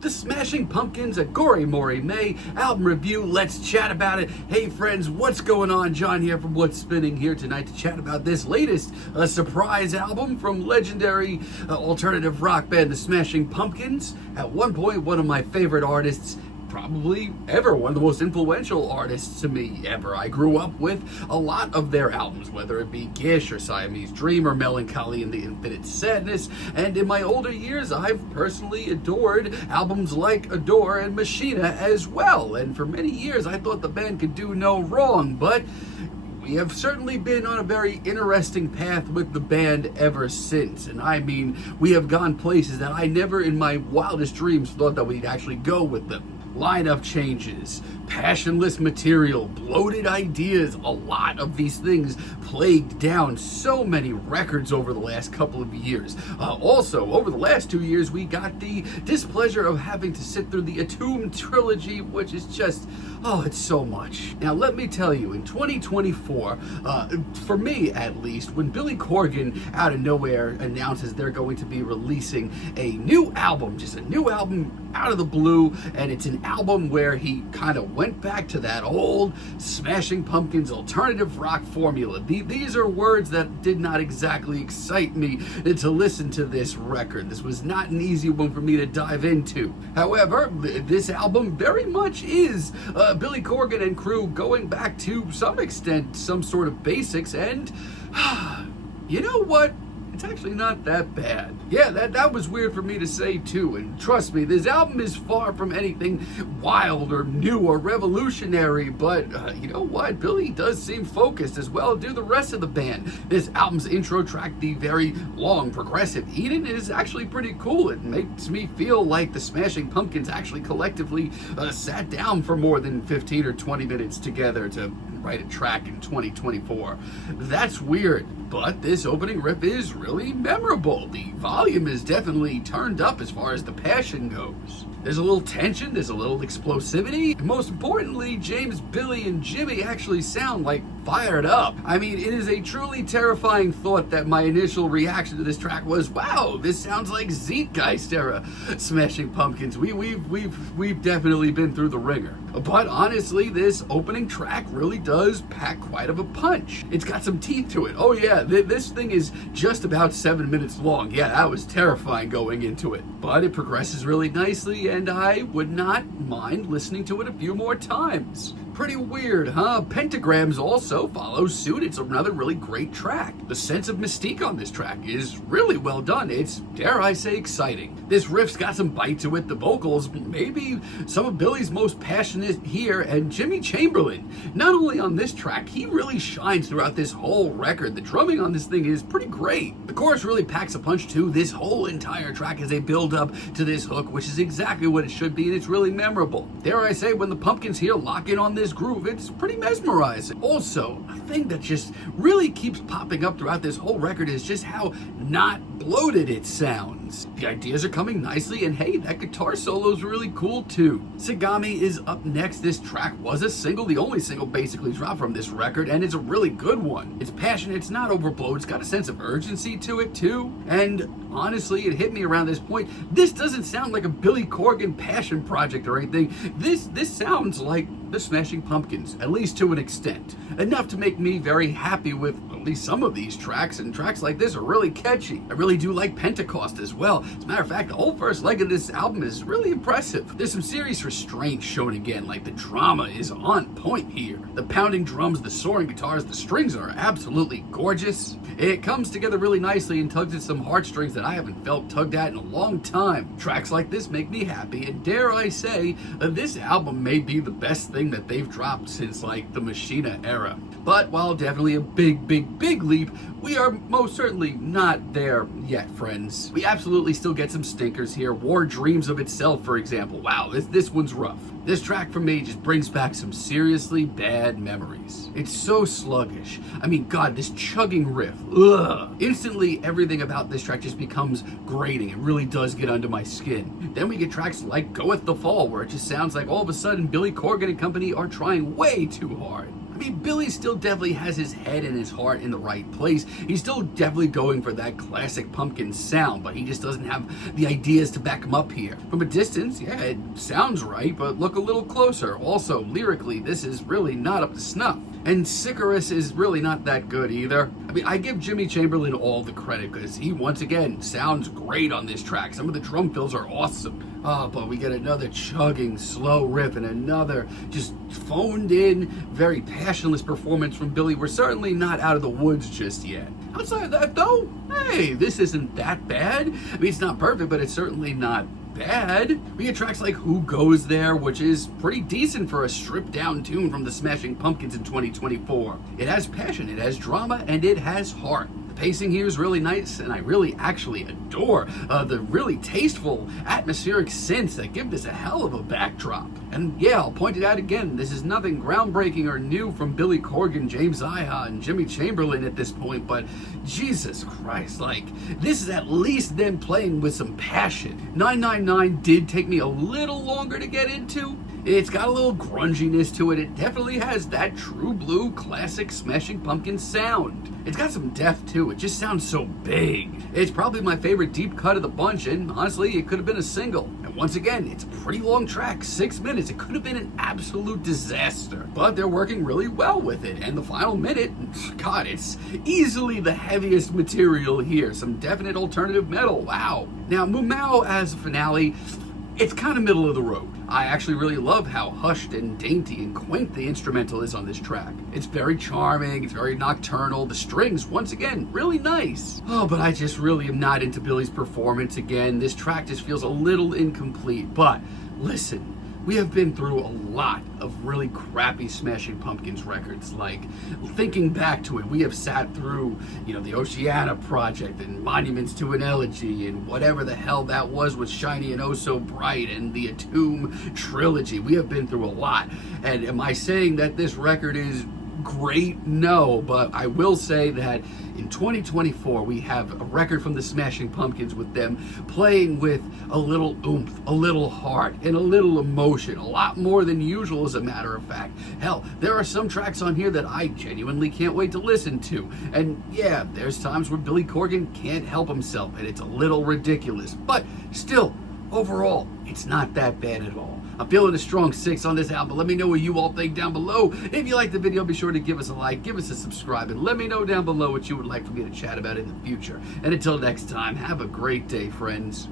The Smashing Pumpkins' Aghori Mhori Mei album review. Let's chat about it. Hey friends, what's going on? John here from What's Spinning here tonight to chat about this latest surprise album from legendary alternative rock band The Smashing Pumpkins. At one point, one of my favorite artists, probably ever, one of the most influential artists to me ever. I grew up with a lot of their albums, whether it be Gish or Siamese Dream or Melancholy and the Infinite Sadness, and in my older years I've personally adored albums like Adore and Machina as well, and for many years I thought the band could do no wrong, but we have certainly been on a very interesting path with the band ever since. And I mean, we have gone places that I never in my wildest dreams thought that we'd actually go with them. Lineup changes, passionless material, bloated ideas, a lot of these things plagued down so many records over the last couple of years. Also, over the last 2 years, we got the displeasure of having to sit through the Entombed trilogy, which is just, oh, it's so much. Now, let me tell you, in 2024, for me at least, when Billy Corgan out of nowhere announces they're going to be releasing a new album, just a new album out of the blue, and it's an album where he kind of went back to that old Smashing Pumpkins alternative rock formula. These are words that did not exactly excite me to listen to this record. This was not an easy one for me to dive into. However, this album very much is Billy Corgan and crew going back to some extent, some sort of basics, and you know what? It's actually not that bad. Yeah, that was weird for me to say too, and trust me, this album is far from anything wild or new or revolutionary, but you know what? Billy does seem focused as well do the rest of the band. This album's intro track, the very long progressive Edin, is actually pretty cool. It makes me feel like the Smashing Pumpkins actually collectively sat down for more than 15 or 20 minutes together to write a track in 2024. That's weird, but this opening riff is really memorable. The volume is definitely turned up as far as the passion goes. There's a little tension, there's a little explosivity, and most importantly, James, Billy, and Jimmy actually sound like fired up. I mean, it is a truly terrifying thought that my initial reaction to this track was, wow, this sounds like Zeitgeist era Smashing Pumpkins. We've definitely been through the ringer. But honestly, this opening track really does pack quite of a punch. It's got some teeth to it. Oh yeah, this thing is just about 7 minutes long. Yeah, that was terrifying going into it. But it progresses really nicely, and I would not mind listening to it a few more times. Pretty weird, huh? Pentagrams also follows suit. It's another really great track. The sense of mystique on this track is really well done. It's, dare I say, exciting. This riff's got some bite to it. The vocals, maybe some of Billy's most passionate here, and Jimmy Chamberlin, not only on this track, he really shines throughout this whole record. The drumming on this thing is pretty great. The chorus really packs a punch too. This whole entire track is a build up to this hook, which is exactly what it should be, and it's really memorable. Dare I say, when the Pumpkins here lock in on this groove, it's pretty mesmerizing. Also, a thing that just really keeps popping up throughout this whole record is just how not bloated it sounds. The ideas are coming nicely, and hey, that guitar solo is really cool too. Sighommi is up next. This track was a single, the only single basically dropped from this record, and it's a really good one. It's passionate, it's not overblown, it's got a sense of urgency to it too, and honestly, it hit me around this point. This doesn't sound like a Billy Corgan passion project or anything. This sounds like the Smashing Pumpkins, at least to an extent. Enough to make me very happy with at least some of these tracks, and tracks like this are really catchy. I really do like Pentecost as well. As a matter of fact, the whole first leg of this album is really impressive. There's some serious restraint shown again, like the drama is on point here. The pounding drums, the soaring guitars, the strings are absolutely gorgeous. It comes together really nicely and tugs at some heartstrings that I haven't felt tugged at in a long time. Tracks like this make me happy, and dare I say, this album may be the best thing that they've dropped since like the Machina era. But while definitely a big leap, we are most certainly not there yet, friends. We absolutely still get some stinkers here. War Dreams of Itself, for example. Wow, this one's rough. This track for me just brings back some seriously bad memories. It's so sluggish. I mean, God, this chugging riff. Ugh. Instantly, everything about this track just becomes grating. It really does get under my skin. Then we get tracks like Goeth the Fall, where it just sounds like all of a sudden Billy Corgan and company are trying way too hard. mean, Billy still definitely has his head and his heart in the right place. He's still definitely going for that classic pumpkin sound, but he just doesn't have the ideas to back him up here. From a distance, yeah, it sounds right, but look a little closer. Also, lyrically, this is really not up to snuff. And Sighommi is really not that good either. I mean, I give Jimmy Chamberlin all the credit because he, once again, sounds great on this track. Some of the drum fills are awesome. Oh, but we get another chugging, slow riff and another just phoned in, very passionless performance from Billy. We're certainly not out of the woods just yet. Outside of that, though, hey, this isn't that bad. I mean, it's not perfect, but it's certainly not bad. We get tracks like Who Goes There, which is pretty decent for a stripped down tune from the Smashing Pumpkins in 2024. It has passion, it has drama, and it has heart. The pacing here is really nice, and I really actually adore the really tasteful atmospheric synths that give this a hell of a backdrop. And yeah, I'll point it out again, this is nothing groundbreaking or new from Billy Corgan, James Iha, and Jimmy Chamberlin at this point, but Jesus Christ, like, this is at least them playing with some passion. 999 did take me a little longer to get into. It's got a little grunginess to it. It definitely has that true blue classic Smashing Pumpkins sound. It's got some depth too. It just sounds so big. It's probably my favorite deep cut of the bunch, and honestly, it could have been a single. And once again, it's a pretty long track, 6 minutes. It could have been an absolute disaster, but they're working really well with it. And the final minute, God, it's easily the heaviest material here. Some definite alternative metal. Wow. Now, Mumau as a finale, it's kind of middle of the road. I actually really love how hushed and dainty and quaint the instrumental is on this track. It's very charming, it's very nocturnal, the strings, once again, really nice. Oh, but I just really am not into Billy's performance again. This track just feels a little incomplete, but listen, we have been through a lot of really crappy Smashing Pumpkins records. Like, thinking back to it, we have sat through, the Oceana Project and Monuments to an Elegy and whatever the hell that was with Shiny and Oh So Bright and the Atum trilogy. We have been through a lot. And am I saying that this record is great? No, but I will say that in 2024 we have a record from the Smashing Pumpkins with them playing with a little oomph, a little heart, and a little emotion, a lot more than usual as a matter of fact. Hell, there are some tracks on here that I genuinely can't wait to listen to, and yeah, there's times where Billy Corgan can't help himself and it's a little ridiculous, but still, overall, it's not that bad at all. I'm feeling a strong 6 on this album. Let me know what you all think down below. If you like the video, be sure to give us a like, give us a subscribe, and let me know down below what you would like for me to chat about in the future. And until next time, have a great day, friends.